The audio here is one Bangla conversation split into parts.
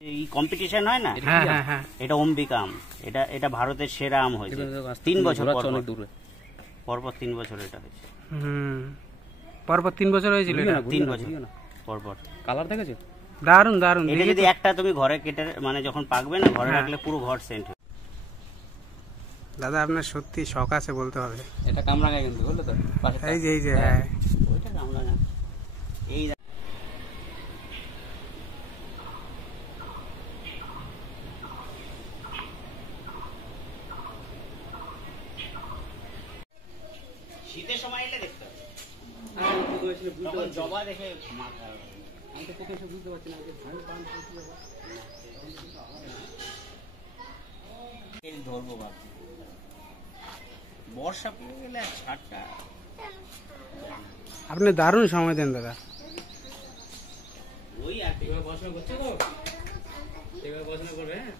এই কম্পিটিশন হয় না, এটা অম্বিকা আম, এটা ভারতের সেরা আম হয়েছে 3 বছর পর, অনেক দূরে পরপর 3 বছর এটা হয়েছে। পরপর 3 বছর হয়েছিল, 3 বছর পরপর। কালার দেখেছো, দারুন দারুন। এটা যদি একটা তুমি ঘরে কেটে মানে যখন পাকবে না, ঘরে রাখলে পুরো ঘর সেন্ট। দাদা আপনার সত্যি শখ আছে বলতে হবে। এটা কামরাঙা কিন্তু, বুঝলে তো, এই যে হ্যাঁ, ওইটা কামরাঙা। এই শীতের সময় এলে দেখতে হবে, তখন জবা দেখে মাথা, আমি তো কোথায় এসে বুঝতে পারছি না। ধরবো ভাবছি, বর্ষা পড়ে গেলে ছাড়টা। আপনি দারুণ সময় দেন দাদা। ওই আর পড়াশোনা করছো তো, এবার পড়াশোনা করবে। হ্যাঁ,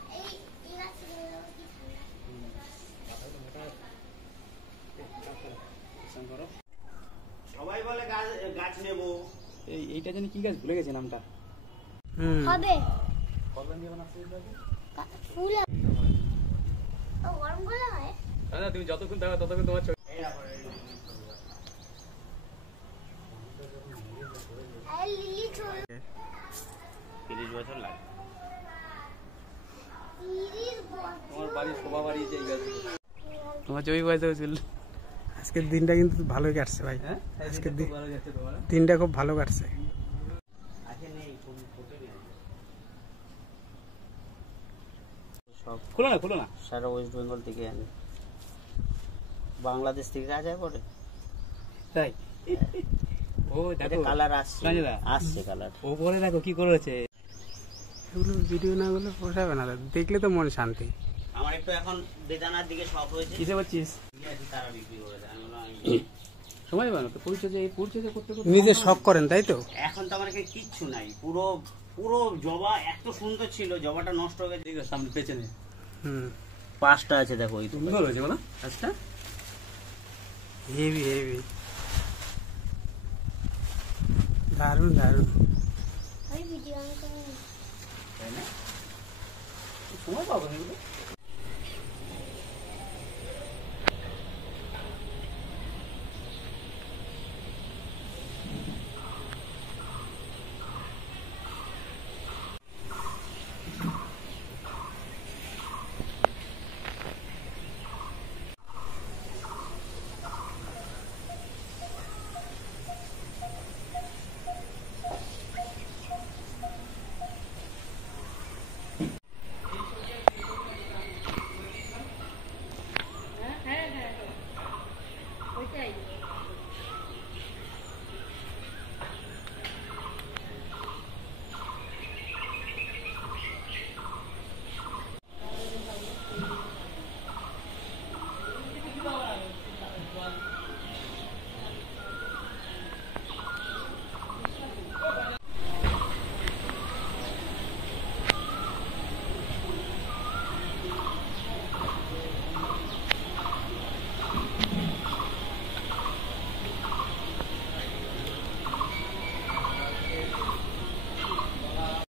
সবাই বলে গাছ নেবো, এইটা জানি কি গাছ, ভুলে গেছি নামটা। হবে কলম দিয়ে বানাচ্ছে ফুল, ও গরম করা হয়। দাদা তুমি যতক্ষণ থাকো ততক্ষণ তোমার ছবি। আর লিলি ফুল 30 বছর লাগে। 30 বছর তোমার বাড়ির শোভা বাড়িয়েছে এই গাছ। তোমার জমি বয়সে হয়েছিল। আজকের দিনটা কিন্তু ভালোই কাটছে ভাই, আজকের দিনটা খুব ভালো কাটছে। সব খুলো না, খুলো না, সারা ওয়েস্ট বেঙ্গল থেকে আনি, বাংলাদেশ থেকে যা যায় পরে তাই। ও দেখো কালার আসছে কালার ওপরে দেখো কি করেছে। এগুলো ভিডিও না গুলো পোষাবে না, দেখলে তো মন শান্তি। আমার একটু এখন বেদানার দিকে শখ হয়েছে। কিসে পাচ্ছিস? তারা বিক্রি করে দেয়, সময় পাবে না তো, পরিচর্যা করতে করতে নিজে শখ করেন তাই তো। এখন তো আমার এখানে কিচ্ছু নাই, পুরো পুরো জবা এত সুন্দর ছিল, জবাটা নষ্ট হয়ে গেছে। সামনে পেছনে 5টা আছে, দেখো ওই তো সুন্দর হয়েছে বলো আচ্ছা, হেভি হেভি, দারুন দারুন। আমি ভিডিও অন করব, তাই না? সময় পাবো না এগুলো।